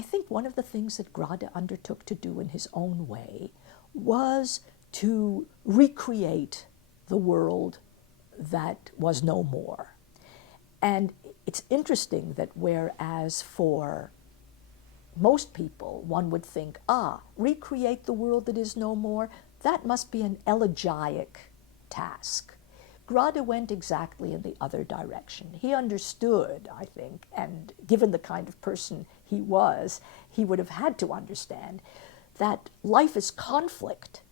I think one of the things that Grade undertook to do in his own way was to recreate the world that was no more. And it's interesting that whereas for most people one would think, recreate the world that is no more, that must be an elegiac task. Grade went exactly in the other direction. He understood, I think, and given the kind of person he was, he would have had to understand that life is conflict.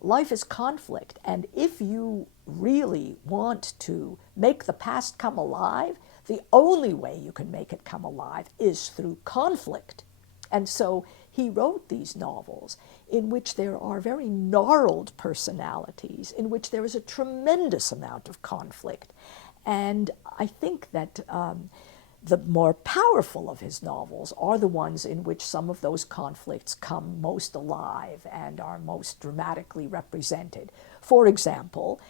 Life is conflict, and if you really want to make the past come alive, the only way you can make it come alive is through conflict. And so he wrote these novels in which there are very gnarled personalities, in which there is a tremendous amount of conflict. And I think that the more powerful of his novels are the ones in which some of those conflicts come most alive and are most dramatically represented. For example,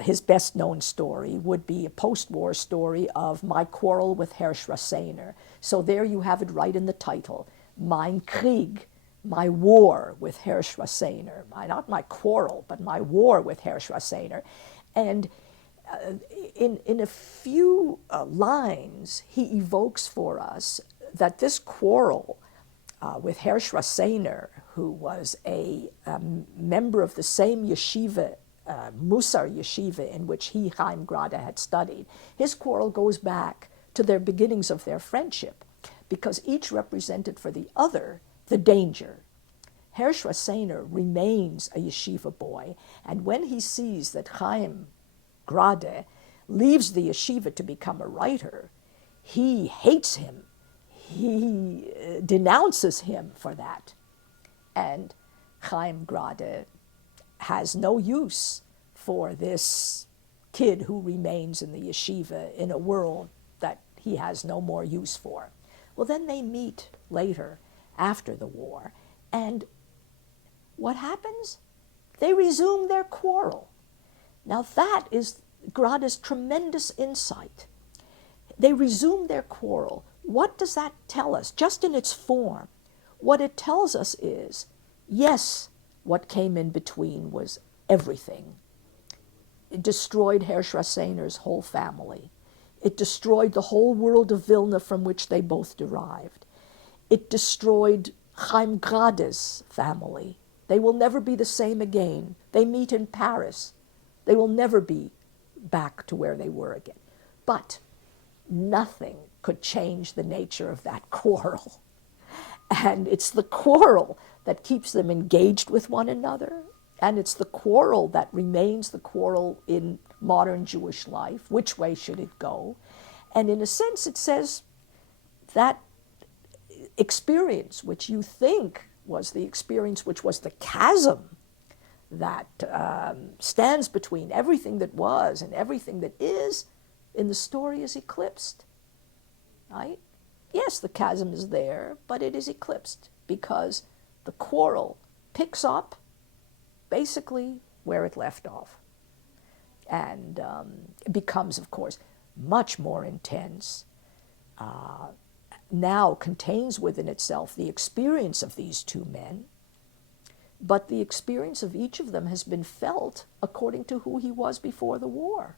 his best-known story would be a post-war story of My Quarrel with Herr Schrassener. So there you have it right in the title, Mein Krieg, my war with Herr Schrassener. Not my quarrel, but my war with Herr Schrassener. And in a few lines, he evokes for us that this quarrel with Herr Schrassener, who was a member of the same yeshiva, Musar yeshiva, in which he, Chaim Grade, had studied, his quarrel goes back to their beginnings of their friendship, because each represented for the other the danger. Herr Schrassener remains a yeshiva boy, and when he sees that Chaim Grade leaves the yeshiva to become a writer, he hates him. He denounces him for that. And Chaim Grade has no use for this kid who remains in the yeshiva in a world that he has no more use for. Well, then they meet later after the war, and what happens? They resume their quarrel. Now that is Grade's tremendous insight. They resume their quarrel. What does that tell us? Just in its form, what it tells us is, yes, what came in between was everything. It destroyed Herr Schrassener's whole family. It destroyed the whole world of Vilna from which they both derived. It destroyed Chaim Grade's family. They will never be the same again. They meet in Paris. They will never be back to where they were again. But nothing could change the nature of that quarrel. And it's the quarrel that keeps them engaged with one another. And it's the quarrel that remains the quarrel in modern Jewish life. Which way should it go? And in a sense, it says that experience, which you think was the experience, which was the chasm that stands between everything that was and everything that is, in the story is eclipsed, right? Yes, the chasm is there, but it is eclipsed because the quarrel picks up basically where it left off. And it becomes, of course, much more intense, now contains within itself the experience of these two men, but the experience of each of them has been felt according to who he was before the war.